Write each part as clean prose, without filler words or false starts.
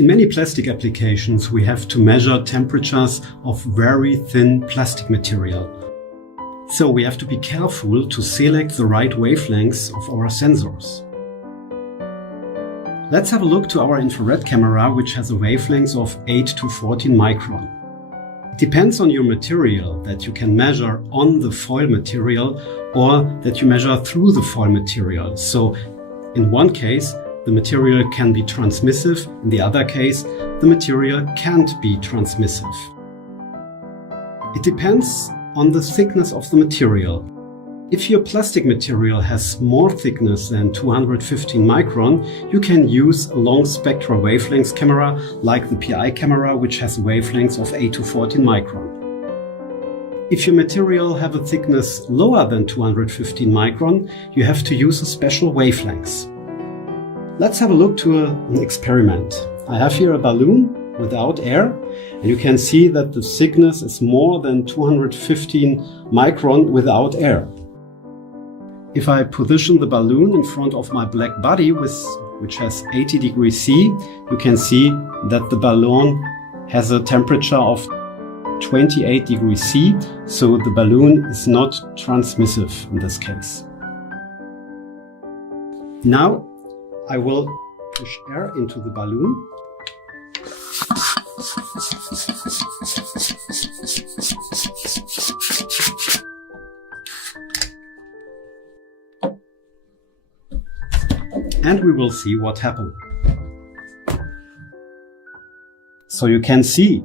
In many plastic applications, we have to measure temperatures of very thin plastic material. So we have to be careful to select the right wavelengths of our sensors. Let's have a look to our infrared camera, which has a wavelength of 8 to 14 micron. It depends on your material that you can measure on the foil material or that you measure through the foil material. So in one case, the material can be transmissive. In the other case, the material can't be transmissive. It depends on the thickness of the material. If your plastic material has more thickness than 215 micron, you can use a long spectral wavelength camera like the PI camera, which has a wavelength of 8 to 14 micron. If your material have a thickness lower than 215 micron, you have to use a special wavelength. Let's have a look to an experiment. I have here a balloon without air, and you can see that the thickness is more than 215 micron without air. If I position the balloon in front of my black body, which has 80 degrees C, you can see that the balloon has a temperature of 28 degrees C, so the balloon is not transmissive in this case. Now, I will push air into the balloon. And we will see what happened. So you can see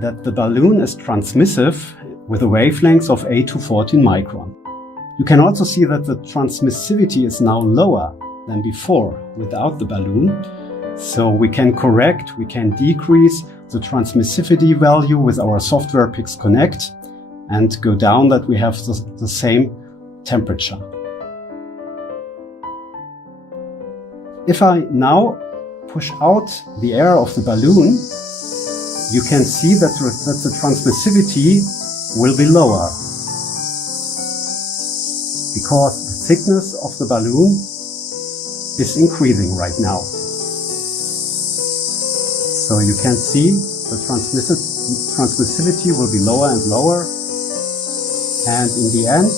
that the balloon is transmissive with a wavelength of 8 to 14 micron. You can also see that the transmissivity is now lower than before without the balloon. So we can decrease the transmissivity value with our software PixConnect and go down that we have the same temperature. If I now push out the air of the balloon, you can see that the transmissivity will be lower because the thickness of the balloon is increasing right now. So you can see the transmissivity will be lower and lower, and in the end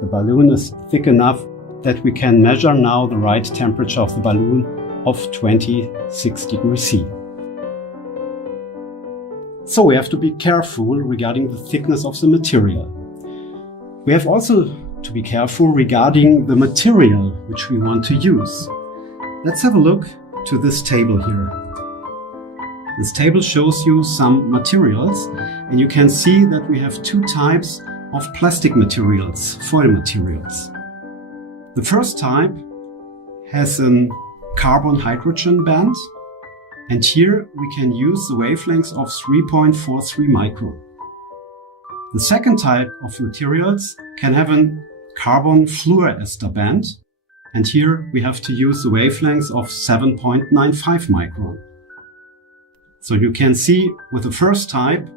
the balloon is thick enough that we can measure now the right temperature of the balloon of 26 degrees C. So we have to be careful regarding the thickness of the material. We have also to be careful regarding the material which we want to use. Let's have a look to this table here. This table shows you some materials, and you can see that we have two types of plastic materials, foil materials. The first type has a carbon-hydrogen band, and here we can use the wavelengths of 3.43 micron. The second type of materials can have a carbon-fluoroester band, and here we have to use the wavelengths of 7.95 micron. So you can see with the first type,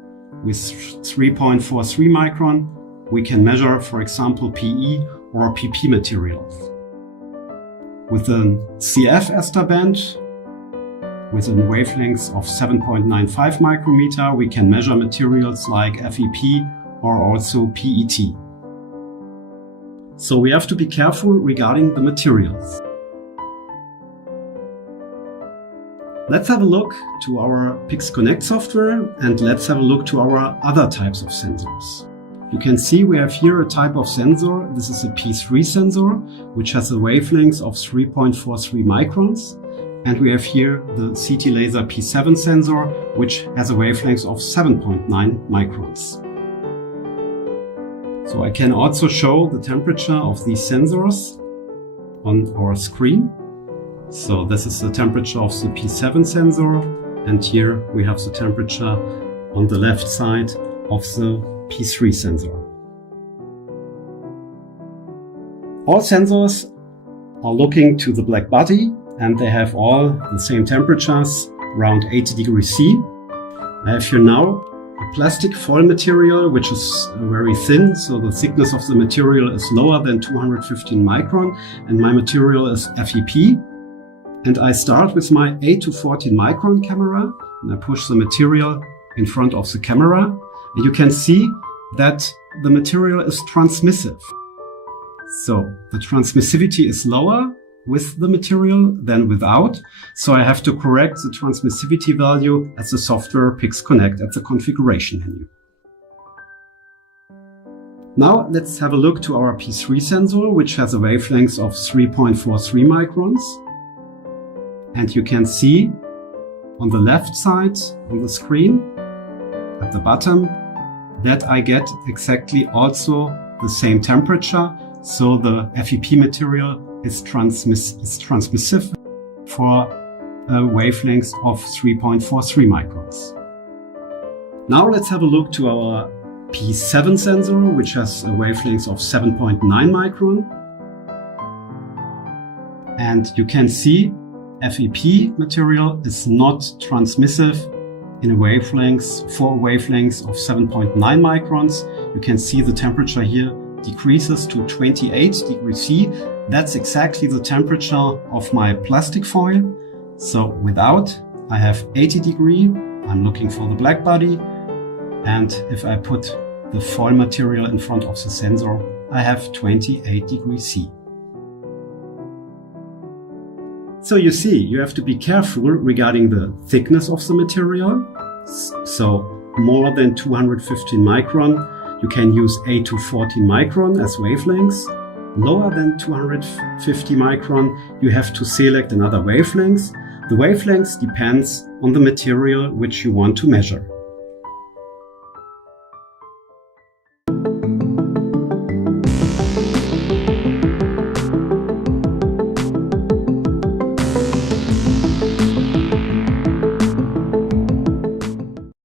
with 3.43 micron, we can measure, for example, PE or PP materials. With a CF ester band, with a wavelength of 7.95 micrometer, we can measure materials like FEP or also PET. So we have to be careful regarding the materials. Let's have a look to our PixConnect software, and let's have a look to our other types of sensors. You can see we have here a type of sensor. This is a P3 sensor, which has a wavelength of 3.43 microns. And we have here the CT laser P7 sensor, which has a wavelength of 7.9 microns. So I can also show the temperature of these sensors on our screen. So this is the temperature of the P7 sensor, and here we have the temperature on the left side of the P3 sensor. All sensors are looking to the black body, and they have all the same temperatures, around 80 degrees C. I have here now a plastic foil material, which is very thin, so the thickness of the material is lower than 215 micron, and my material is FEP. And I start with my 8 to 14 micron camera, and I push the material in front of the camera. And you can see that the material is transmissive. So the transmissivity is lower with the material than without. So I have to correct the transmissivity value as the software picks connect at the configuration menu. Now let's have a look to our P3 sensor, which has a wavelength of 3.43 microns. And you can see on the left side on the screen at the bottom that I get exactly also the same temperature. So the FEP material is transmissive for a wavelength of 3.43 microns. Now let's have a look to our P7 sensor, which has a wavelength of 7.9 micron. And you can see FEP material is not transmissive in a wavelength, for wavelengths of 7.9 microns. You can see the temperature here decreases to 28 degrees C. That's exactly the temperature of my plastic foil. So without, I have 80 degree. I'm looking for the black body. And if I put the foil material in front of the sensor, I have 28 degrees C. So you see, you have to be careful regarding the thickness of the material. So more than 215 micron, you can use 8 to 14 micron as wavelengths. Lower than 250 micron, you have to select another wavelength. The wavelength depends on the material which you want to measure.